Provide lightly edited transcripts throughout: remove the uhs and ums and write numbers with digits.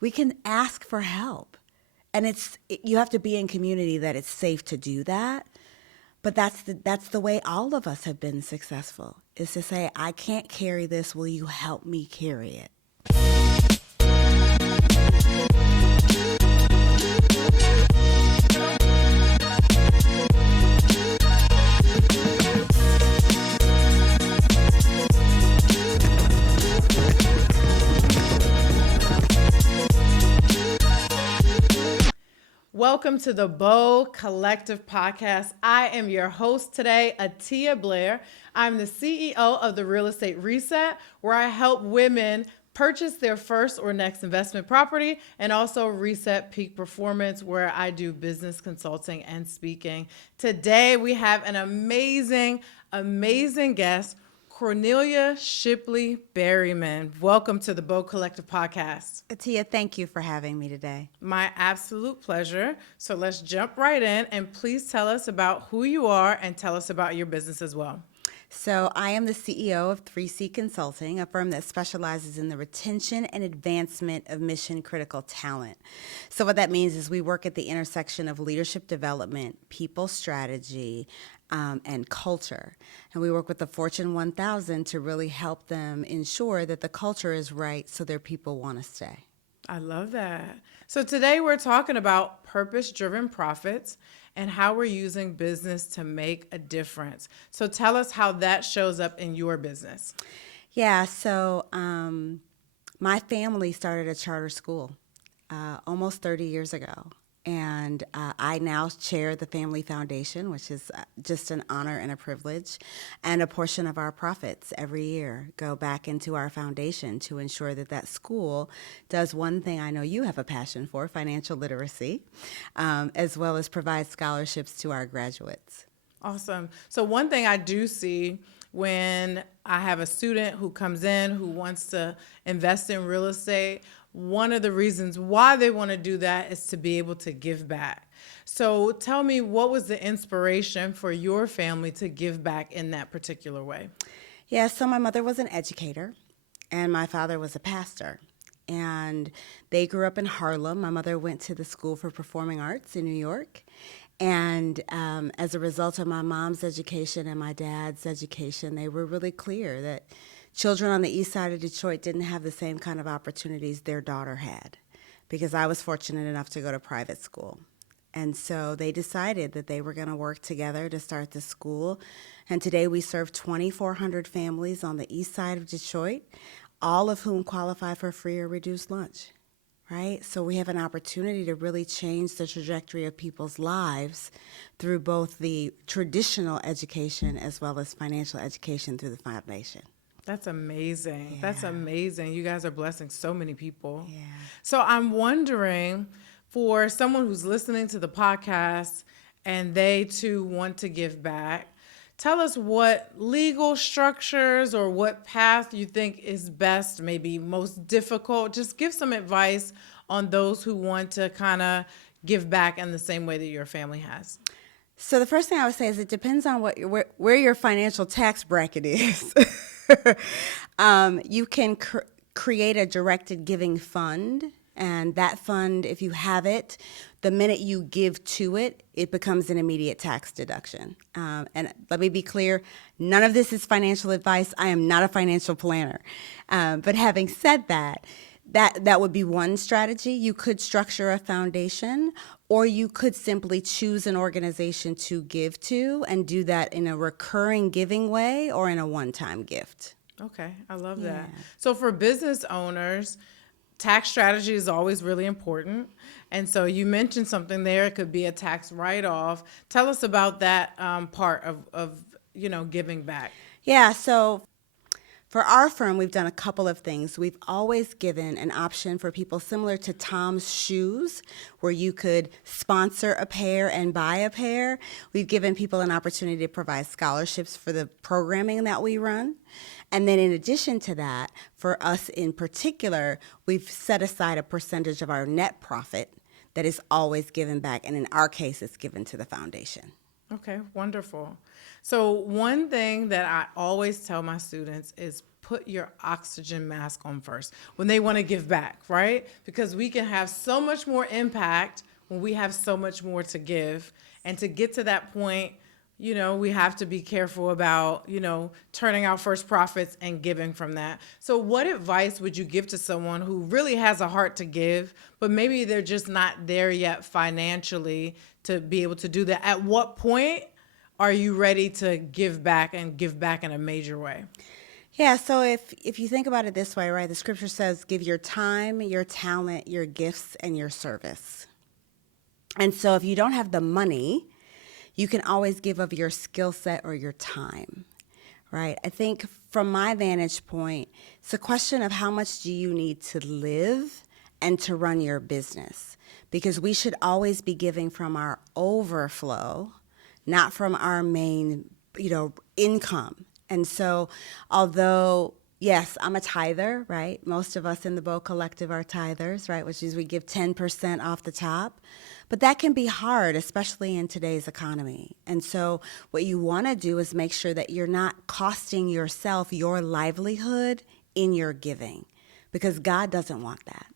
we can ask for help. And you have to be in community that it's safe to do that. But that's the way all of us have been successful, is to say, I can't carry this. Will you help me carry it? Welcome to the BOW Collective Podcast. I am your host today, Attiyah Blair. I'm the CEO of the Real Estate Reset, where I help women purchase their first or next investment property and also reset peak performance, where I do business consulting and speaking. Today, we have an amazing guest, Cornelia Shipley Bearyman. Welcome to the BOW Collective Podcast. Attiyah, thank you for having me today. My absolute pleasure. So let's jump right in, and please tell us about who you are and tell us about your business as well. So I am the CEO of 3C Consulting, a firm that specializes in the retention and advancement of mission-critical talent. So what that means is we work at the intersection of leadership development, people strategy, and culture. And we work with the Fortune 1000 to really help them ensure that the culture is right so their people want to stay. I love that. So today we're talking about purpose-driven profits and how we're using business to make a difference. So tell us how that shows up in your business. Yeah, so my family started a charter school almost 30 years ago. And I now chair the Family Foundation, which is just an honor and a privilege. And a portion of our profits every year go back into our foundation to ensure that that school does one thing I know you have a passion for, financial literacy, as well as provide scholarships to our graduates. Awesome. So one thing I do see when I have a student who comes in who wants to invest in real estate, one of the reasons why they want to do that is to be able to give back. So tell me, what was the inspiration for your family to give back in that particular way? Yeah, so my mother was an educator and my father was a pastor. And they grew up in Harlem. My mother went to the School for Performing Arts in New York. And as a result of my mom's education and my dad's education, they were really clear that children on the east side of Detroit didn't have the same kind of opportunities their daughter had, because I was fortunate enough to go to private school. And so they decided that they were going to work together to start the school. And today we serve 2,400 families on the east side of Detroit, all of whom qualify for free or reduced lunch, right? So we have an opportunity to really change the trajectory of people's lives through both the traditional education as well as financial education through the foundation. That's amazing. Yeah. That's amazing. You guys are blessing so many people. Yeah. So I'm wondering, for someone who's listening to the podcast and they too want to give back, tell us what legal structures or what path you think is best, maybe most difficult. Just give some advice on those who want to kind of give back in the same way that your family has. So the first thing I would say is it depends on where your financial tax bracket is. You can create a directed giving fund, and that fund, if you have it, the minute you give to it, it becomes an immediate tax deduction. And let me be clear, none of this is financial advice. I am not a financial planner. But having said that, that would be one strategy. You could structure a foundation, or you could simply choose an organization to give to and do that in a recurring giving way or in a one-time gift. Okay, I love that. So for business owners, tax strategy is always really important. And so you mentioned something there. It could be a tax write-off. Tell us about that part of giving back. Yeah, so for our firm, we've done a couple of things. We've always given an option for people similar to Tom's Shoes, where you could sponsor a pair and buy a pair. We've given people an opportunity to provide scholarships for the programming that we run. And then in addition to that, for us in particular, we've set aside a percentage of our net profit that is always given back. And in our case, it's given to the foundation. Okay, wonderful. So one thing that I always tell my students is put your oxygen mask on first when they want to give back, right? Because we can have so much more impact when we have so much more to give. And to get to that point, we have to be careful about, turning out first profits and giving from that. So what advice would you give to someone who really has a heart to give, but maybe they're just not there yet financially to be able to do that? At what point are you ready to give back and give back in a major way? Yeah, so if you think about it this way, right, the scripture says, give your time, your talent, your gifts, and your service. And so if you don't have the money, you can always give of your skill set or your time, right? I think from my vantage point, it's a question of how much do you need to live and to run your business, because we should always be giving from our overflow, not from our main, income. And so although, yes, I'm a tither, right? Most of us in the BOW Collective are tithers, right? Which is we give 10% off the top. But that can be hard, especially in today's economy. And so what you want to do is make sure that you're not costing yourself your livelihood in your giving, because God doesn't want that.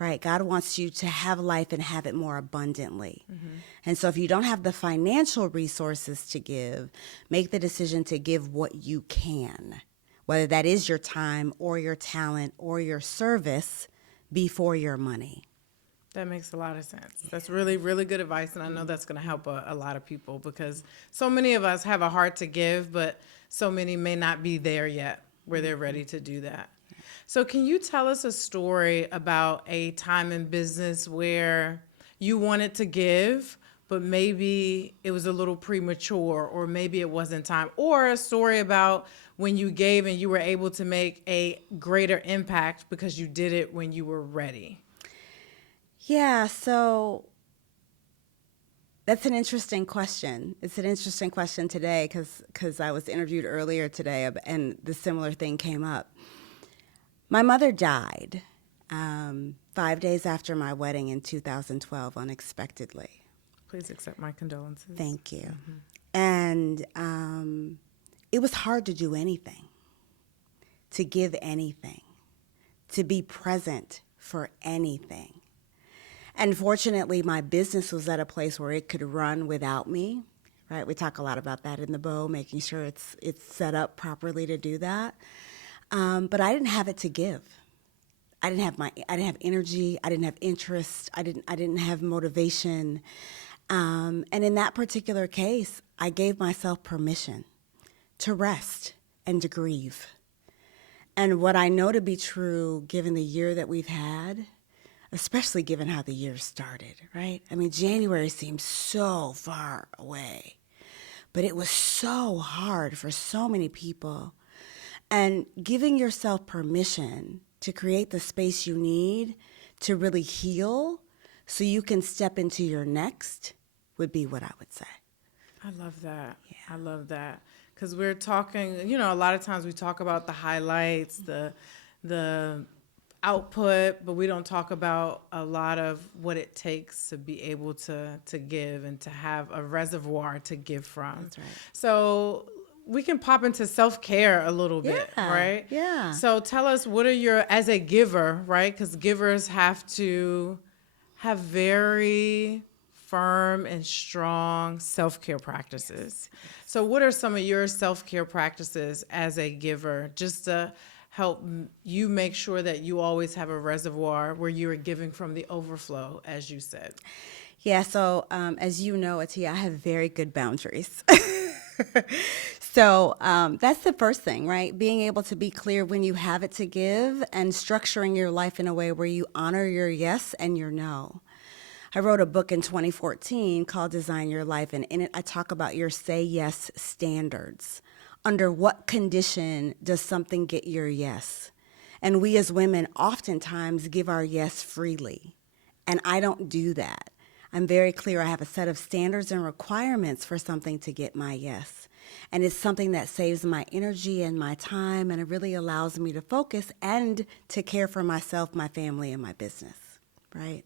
Right? God wants you to have life and have it more abundantly. Mm-hmm. And so if you don't have the financial resources to give, make the decision to give what you can, whether that is your time or your talent or your service before your money. That makes a lot of sense. That's really, really good advice. And I know that's going to help a lot of people, because so many of us have a heart to give, but so many may not be there yet where they're ready to do that. So can you tell us a story about a time in business where you wanted to give, but maybe it was a little premature, or maybe it wasn't time, or a story about when you gave and you were able to make a greater impact because you did it when you were ready? Yeah, so that's an interesting question. It's an interesting question today because I was interviewed earlier today and the similar thing came up. My mother died 5 days after my wedding in 2012, unexpectedly. Please accept my condolences. Thank you. Mm-hmm. And it was hard to do anything, to give anything, to be present for anything. And fortunately, my business was at a place where it could run without me, right? We talk a lot about that in the BOW, making sure it's set up properly to do that. But I didn't have it to give. I didn't have energy. I didn't have interest. I didn't have motivation. And in that particular case, I gave myself permission to rest and to grieve. And what I know to be true, given the year that we've had, especially given how the year started, right? I mean, January seems so far away, but it was so hard for so many people. And giving yourself permission to create the space you need to really heal so you can step into your next would be what I would say. I love that. Yeah. I love that. Because we're talking, a lot of times we talk about the highlights, the output, but we don't talk about a lot of what it takes to be able to give and to have a reservoir to give from. That's right. So we can pop into self-care a little bit, right? Yeah. So tell us, what are as a giver, right? Because givers have to have very firm and strong self-care practices. So what are some of your self-care practices as a giver, just to help you make sure that you always have a reservoir where you are giving from the overflow, as you said? Yeah, so as you know, Attiyah, I have very good boundaries. So that's the first thing, right? Being able to be clear when you have it to give and structuring your life in a way where you honor your yes and your no. I wrote a book in 2014 called Design Your Life, and in it I talk about your say yes standards. Under what condition does something get your yes? And we as women oftentimes give our yes freely, and I don't do that. I'm very clear. I have a set of standards and requirements for something to get my yes. And it's something that saves my energy and my time, and it really allows me to focus and to care for myself, my family, and my business, right?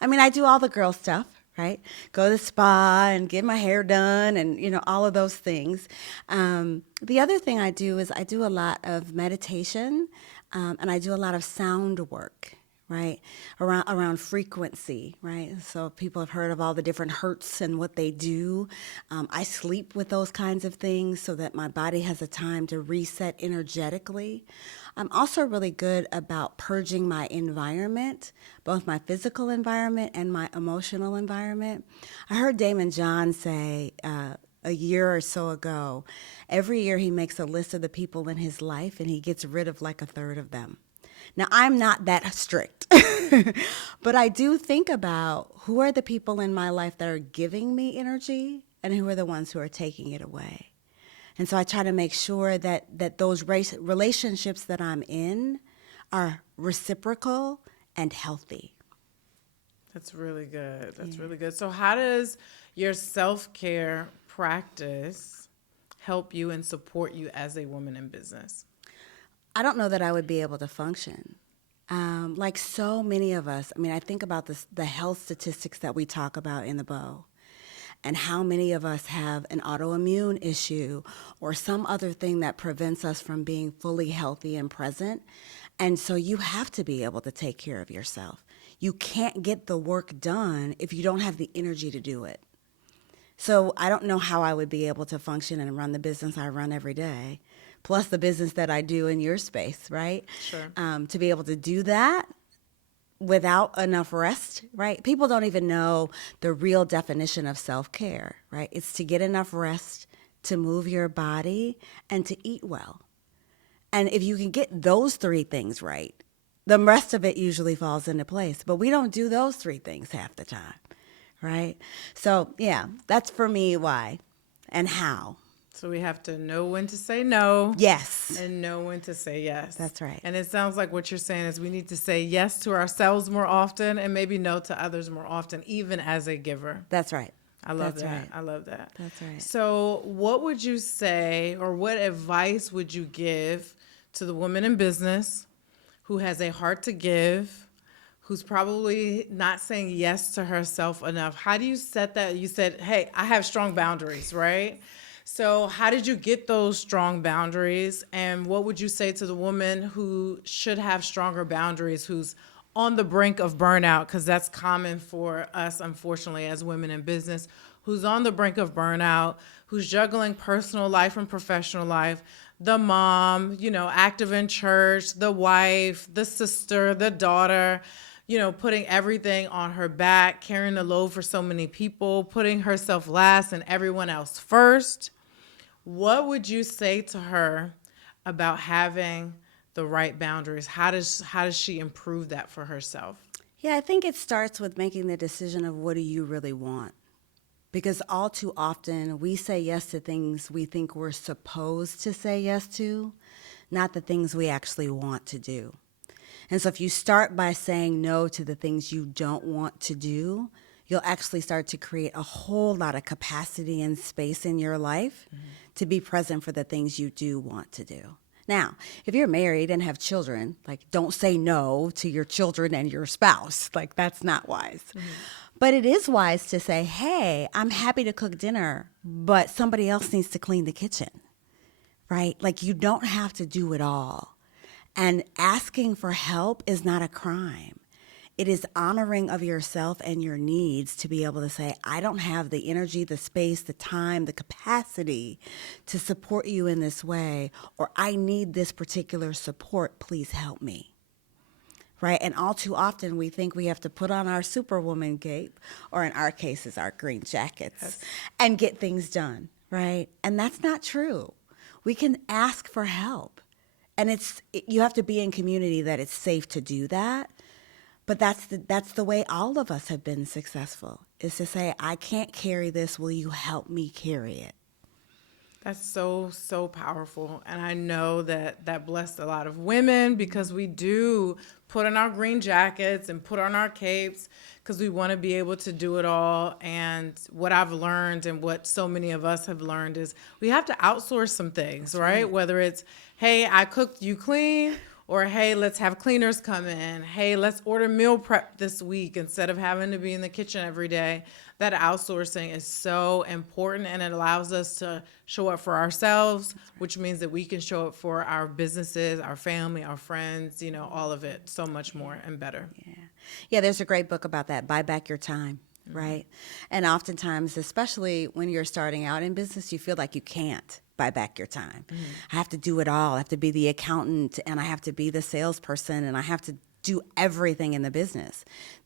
I mean, I do all the girl stuff, right? Go to the spa and get my hair done and, all of those things. The other thing I do is I do a lot of meditation, and I do a lot of sound work, right? Around frequency, right? So people have heard of all the different hertz and what they do. I sleep with those kinds of things so that my body has a time to reset energetically. I'm also really good about purging my environment, both my physical environment and my emotional environment. I heard Damon John say a year or so ago, every year he makes a list of the people in his life and he gets rid of like a third of them. Now, I'm not that strict, but I do think about who are the people in my life that are giving me energy and who are the ones who are taking it away. And so I try to make sure that those relationships that I'm in are reciprocal and healthy. That's really good. That's really good. So how does your self-care practice help you and support you as a woman in business? I don't know that I would be able to function. Like so many of us, I think about the health statistics that we talk about in the BOW. And how many of us have an autoimmune issue or some other thing that prevents us from being fully healthy and present. And so you have to be able to take care of yourself. You can't get the work done if you don't have the energy to do it. So I don't know how I would be able to function and run the business I run every day, plus the business that I do in your space, right? Sure. To be able to do that without enough rest, right? People don't even know the real definition of self-care, right? It's to get enough rest, to move your body, and to eat well. And if you can get those three things right, the rest of it usually falls into place. But we don't do those three things half the time, right? So, yeah, that's for me why and how. So we have to know when to say no. Yes. And know when to say yes. That's right. And it sounds like what you're saying is we need to say yes to ourselves more often and maybe no to others more often, even as a giver. That's right. I love That's that. right. I love that. That's right. So what would you say or what advice would you give to the woman in business who has a heart to give, who's probably not saying yes to herself enough? How do you set that? You said, hey, I have strong boundaries, right? So how did you get those strong boundaries? And what would you say to the woman who should have stronger boundaries, who's on the brink of burnout? Because that's common for us, unfortunately, as women in business, who's on the brink of burnout, who's juggling personal life and professional life, the mom, active in church, the wife, the sister, the daughter, putting everything on her back, carrying the load for so many people, putting herself last and everyone else first. What would you say to her about having the right boundaries? How does she improve that for herself? Yeah, I think it starts with making the decision of what do you really want? Because all too often we say yes to things we think we're supposed to say yes to, not the things we actually want to do. And so if you start by saying no to the things you don't want to do, you'll actually start to create a whole lot of capacity and space in your life to be present for the things you do want to do. Now, if you're married and have children, don't say no to your children and your spouse. That's not wise. But it is wise to say, hey, I'm happy to cook dinner, but somebody else needs to clean the kitchen, right? You don't have to do it all. And asking for help is not a crime. It is honoring of yourself and your needs to be able to say, I don't have the energy, the space, the time, the capacity to support you in this way, or I need this particular support, please help me. Right? And all too often we think we have to put on our superwoman cape, or in our cases, our green jackets, and get things done, right? And that's not true. We can ask for help. And you have to be in community that it's safe to do that. But that's the way all of us have been successful, is to say, I can't carry this. Will you help me carry it? That's so, so powerful. And I know that blessed a lot of women, because we do put on our green jackets and put on our capes because we want to be able to do it all. And what I've learned and what so many of us have learned is we have to outsource some things, right? Whether it's, hey, I cooked, you clean, Or, hey, let's have cleaners come in. Hey, let's order meal prep this week instead of having to be in the kitchen every day. That outsourcing is so important, and it allows us to show up for ourselves, which means that we can show up for our businesses, our family, our friends, all of it, so much more and better. Yeah, there's a great book about that, Buy Back Your Time, right? And oftentimes, especially when you're starting out in business, you feel like you can't buy back your time. I have to do it all. I have to be the accountant, and I have to be the salesperson, and I have to do everything in the business.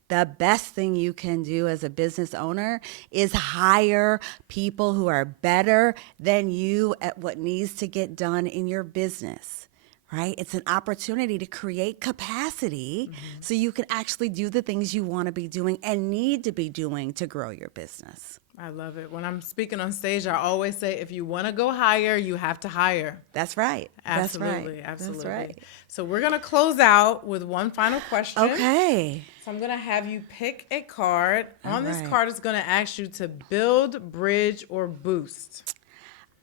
The best thing you can do as a business owner is hire people who are better than you at what needs to get done in your business, right? It's an opportunity to create capacity so you can actually do the things you want to be doing and need to be doing to grow your business. I love it. When I'm speaking on stage, I always say, if you want to go higher, you have to hire. That's right. Absolutely. That's right. Absolutely. That's right. So we're going to close out with one final question. Okay. So I'm going to have you pick a card. On this right. card, it's going to ask you to build, bridge, or boost.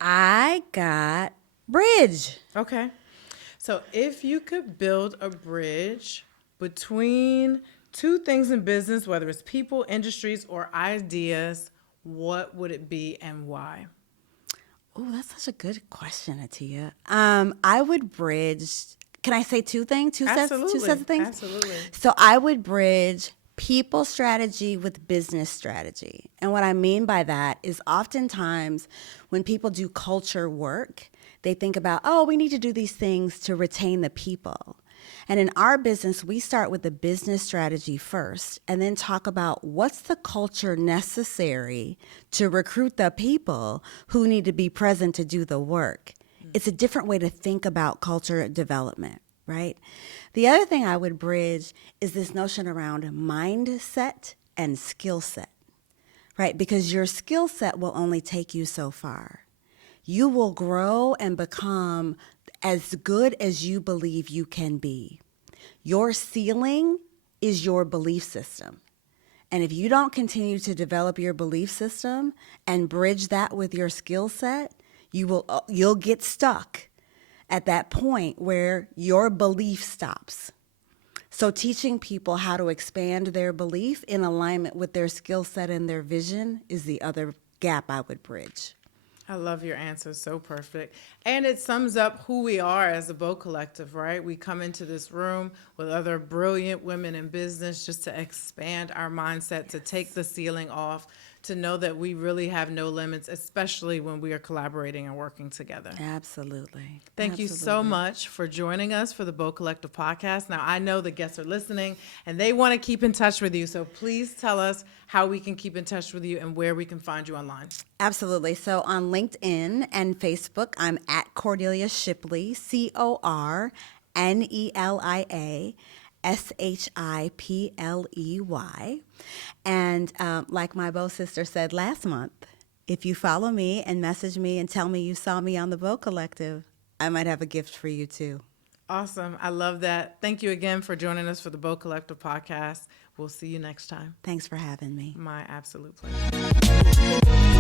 I got bridge. Okay. So if you could build a bridge between two things in business, whether it's people, industries, or ideas, what would it be and why? Oh, that's such a good question, Attiyah. I would bridge. Can I say two things? Two sets of things? Absolutely. So I would bridge people strategy with business strategy. And what I mean by that is oftentimes when people do culture work, they think about, oh, we need to do these things to retain the people. And in our business, we start with the business strategy first and then talk about what's the culture necessary to recruit the people who need to be present to do the work. It's a different way to think about culture development, right? The other thing I would bridge is this notion around mindset and skill set, right? Because your skill set will only take you so far. You will grow and become as good as you believe you can be. Your ceiling is your belief system. And if you don't continue to develop your belief system and bridge that with your skill set, you'll get stuck at that point where your belief stops. So teaching people how to expand their belief in alignment with their skill set and their vision is the other gap I would bridge. I love your answer. So perfect. And it sums up who we are as a BOW Collective, right? We come into this room with other brilliant women in business just to expand our mindset, to take the ceiling off, to know that we really have no limits, especially when we are collaborating and working together. Absolutely. Thank you so much for joining us for the BOW Collective podcast. Now, I know the guests are listening and they want to keep in touch with you. So please tell us how we can keep in touch with you and where we can find you online. Absolutely. So on LinkedIn and Facebook, I'm at Cornelia Shipley, CORNELIA SHIPLEY. And like my BOW sister said last month, if you follow me and message me and tell me you saw me on the BOW Collective, I might have a gift for you too. Awesome. I love that. Thank you again for joining us for the BOW Collective podcast. We'll see you next time. Thanks for having me. My absolute pleasure.